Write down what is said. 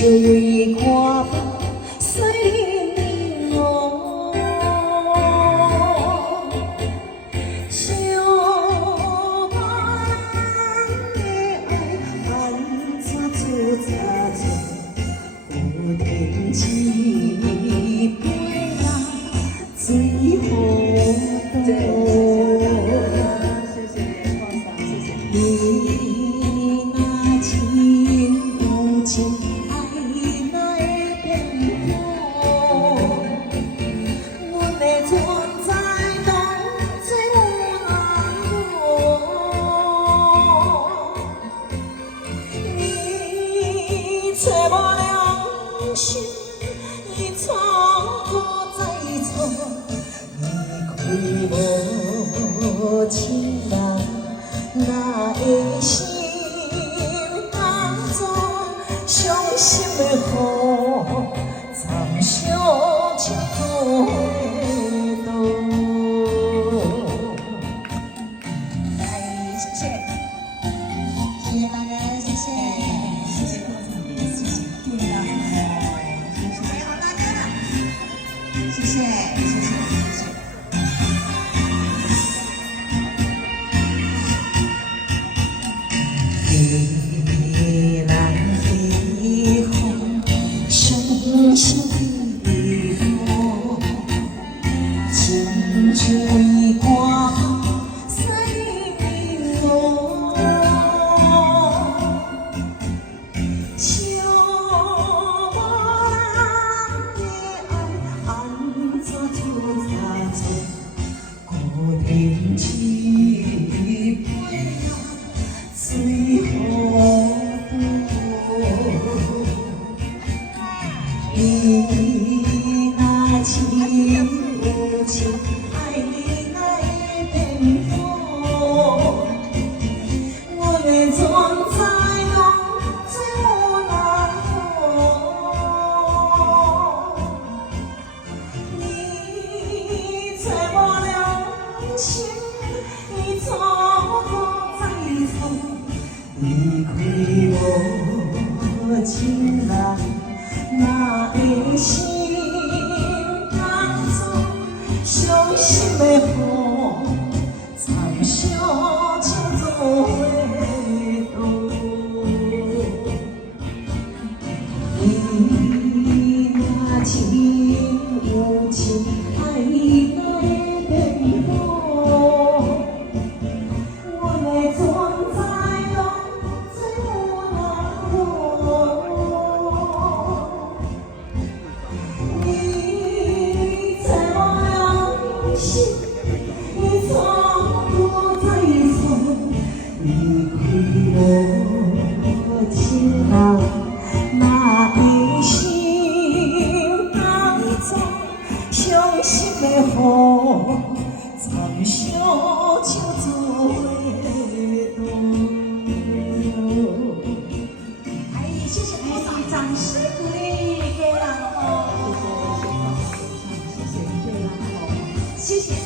就为我生活，小人的爱安怎出差错？孤天一杯啊，水好多。你那情有情，爱那会变好。阮的存在拢最有难过。你找无良心，你错误在错，离开无情人。那会心当作伤心的雨，参详笑做花朵。来，谢谢，谢谢大家，谢谢，谢谢郭总，谢谢，对了，谢谢，好大家了，谢谢，谢谢，谢谢。地南地风，伤心的雨，亲像为我生活。小无人的爱安怎出差错？孤天一杯啊，水好多。你那情有情，爱那会变好。阮的存在拢最有难过。你找无良心，你错误在错，离开无情人，哪会心当作伤心的雨，参详笑做花朵。你若情有情，爱哪会变好？阮的存在拢最有难过。你找无良心，你错误在错，离开无情人，哪会心当作伤心的雨，参详笑做花朵。哎，谢谢鼓掌，掌声鼓励给人哦。谢谢，谢谢，谢谢。